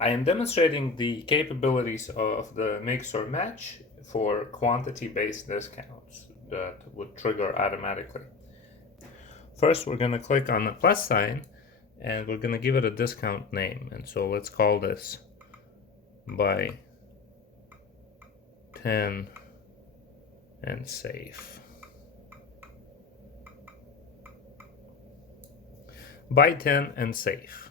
I am demonstrating the capabilities of the mix or match for quantity-based discounts that would trigger automatically. First, we're going to click on the plus sign and we're going to give it a discount name. And so let's call this buy 10 and save. Buy 10 and save.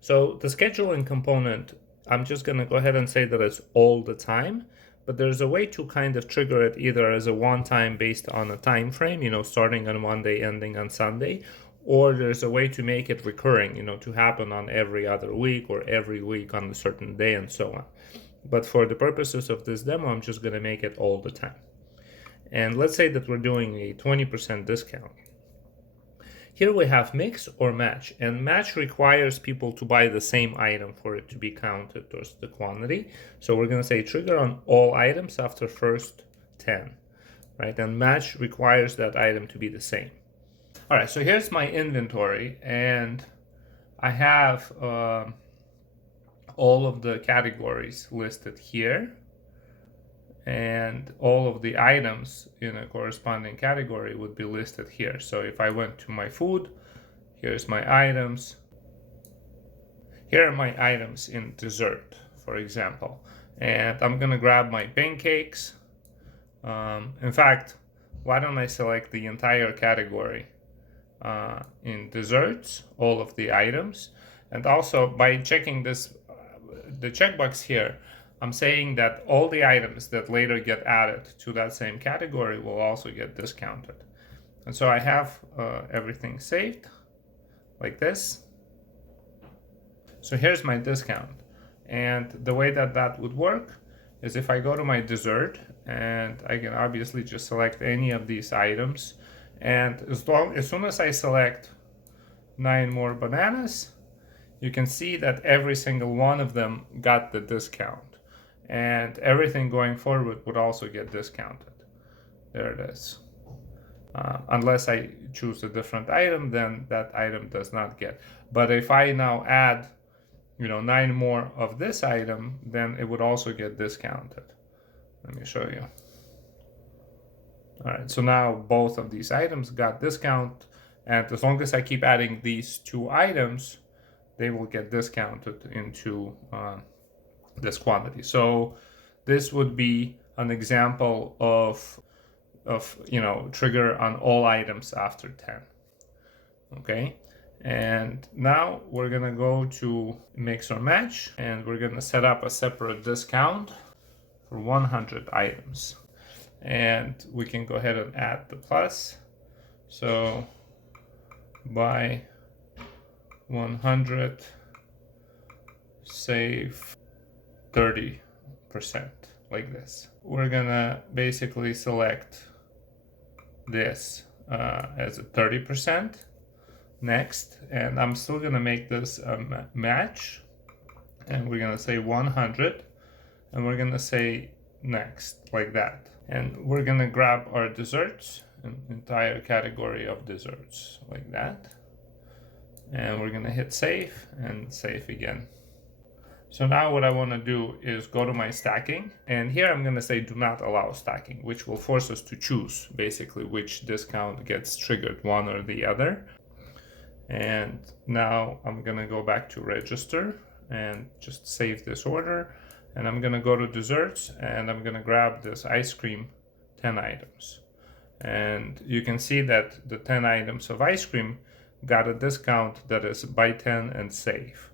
So the scheduling component, I'm just going to go ahead and say that it's all the time, but there's a way to kind of trigger it either as a one-time based on a time frame, starting on Monday, ending on Sunday, or there's a way to make it recurring, to happen on every other week or every week on a certain day and so on. But for the purposes of this demo, I'm just going to make it all the time. And let's say that we're doing a 20% discount. Here we have mix or match, and match requires people to buy the same item for it to be counted towards the quantity. So we're going to say trigger on all items after first 10, right? And match requires that item to be the same. All right, so here's my inventory, and I have all of the categories listed here, and all of the items in a corresponding category would be listed here. So if I went to my food, here's my items. Here are my items in dessert, for example. And I'm gonna grab my pancakes. In fact, why don't I select the entire category in desserts, all of the items. And also by checking this, the checkbox here, I'm saying that all the items that later get added to that same category will also get discounted. And so I have everything saved like this. So here's my discount. And the way that that would work is if I go to my dessert, and I can obviously just select any of these items. And as soon as I select 9 more bananas, you can see that every single one of them got the discount. And everything going forward would also get discounted. There it is. Unless I choose a different item, then that item does not get. But if I now add, 9 more of this item, then it would also get discounted. Let me show you. All right, so now both of these items got discount, and as long as I keep adding these 2 items, they will get discounted into this quantity. So this would be an example of trigger on all items after 10. Okay, and now we're gonna go to mix or match, and we're gonna set up a separate discount for 100 items, and we can go ahead and add the plus. So buy 100, save 30%, like this. We're gonna basically select this as a 30% next, and I'm still gonna make this a match, and we're gonna say 100, and we're gonna say next, like that. And we're gonna grab our desserts, an entire category of desserts, like that. And we're gonna hit save and save again. So now what I want to do is go to my stacking, and here I'm going to say do not allow stacking, which will force us to choose basically which discount gets triggered, one or the other. And now I'm going to go back to register and just save this order, and I'm going to go to desserts, and I'm going to grab this ice cream 10 items. And you can see that the 10 items of ice cream got a discount that is buy 10 and save.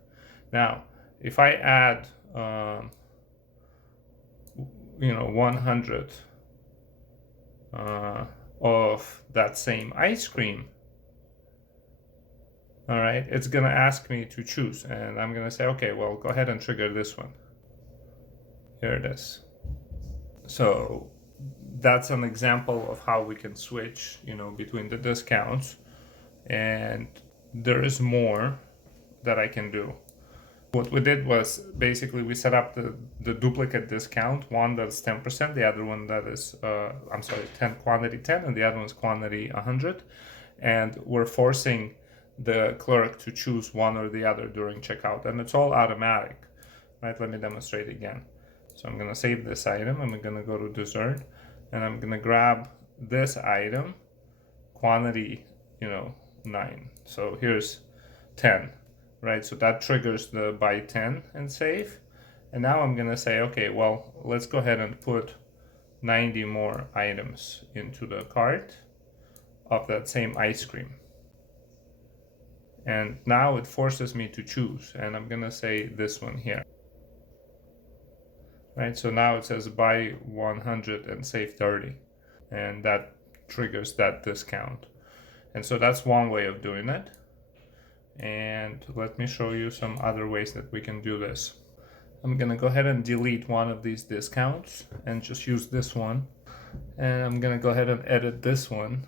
Now if I add 100 of that same ice cream, all right, it's gonna ask me to choose, and I'm gonna say, okay, well, go ahead and trigger this one. Here it is. So that's an example of how we can switch between the discounts, and there is more that I can do. What we did was basically we set up the duplicate discount, one that's 10%, the other one that is, 10 quantity 10, and the other one's quantity 100. And we're forcing the clerk to choose one or the other during checkout, and it's all automatic. right? Let me demonstrate again. So I'm gonna save this item, I'm gonna go to dessert, and I'm gonna grab this item, quantity, 9. So here's 10, right? So that triggers the buy 10 and save. And now I'm gonna say, okay, well, let's go ahead and put 90 more items into the cart of that same ice cream. And now it forces me to choose, and I'm gonna say this one here. Right, so now it says buy 100 and save 30, and that triggers that discount. And so that's one way of doing it. And let me show you some other ways that we can do this. I'm gonna go ahead and delete one of these discounts and just use this one. And I'm gonna go ahead and edit this one.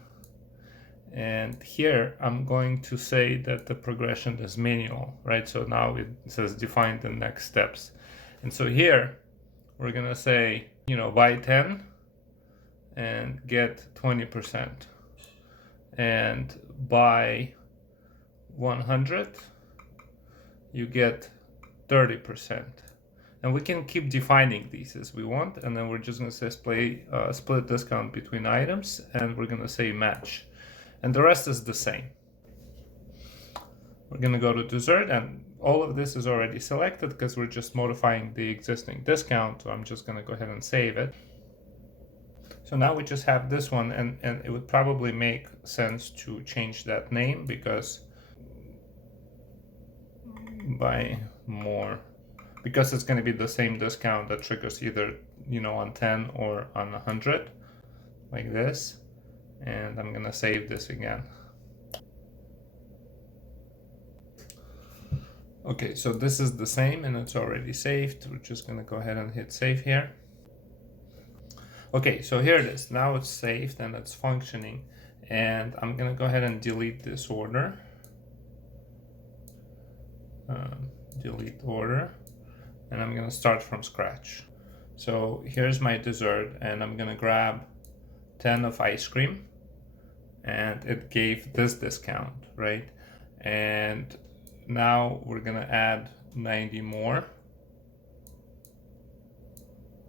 And here I'm going to say that the progression is manual, right? So now it says define the next steps. And so here we're gonna say, buy 10 and get 20%. And buy 100, you get 30%. And we can keep defining these as we want, and then we're just gonna say split discount between items, and we're gonna say match. And the rest is the same. We're gonna go to dessert, and all of this is already selected because we're just modifying the existing discount. So I'm just gonna go ahead and save it. So now we just have this one, and it would probably make sense to change that name because buy more, because it's going to be the same discount that triggers either on 10 or on 100, like this. And I'm gonna save this again. Okay, so this is the same and it's already saved. We're just gonna go ahead and hit save here. Okay, so here it is. Now it's saved and it's functioning, and I'm gonna go ahead and delete this order. Delete order, and I'm gonna start from scratch. So here's my dessert, and I'm gonna grab 10 of ice cream, and it gave this discount, right? And now we're gonna add 90 more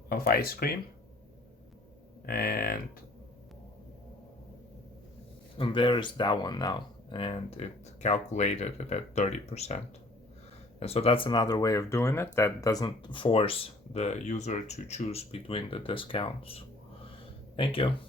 of ice cream, and there's that one now, and it calculated it at 30%. And so that's another way of doing it that doesn't force the user to choose between the discounts. Thank you.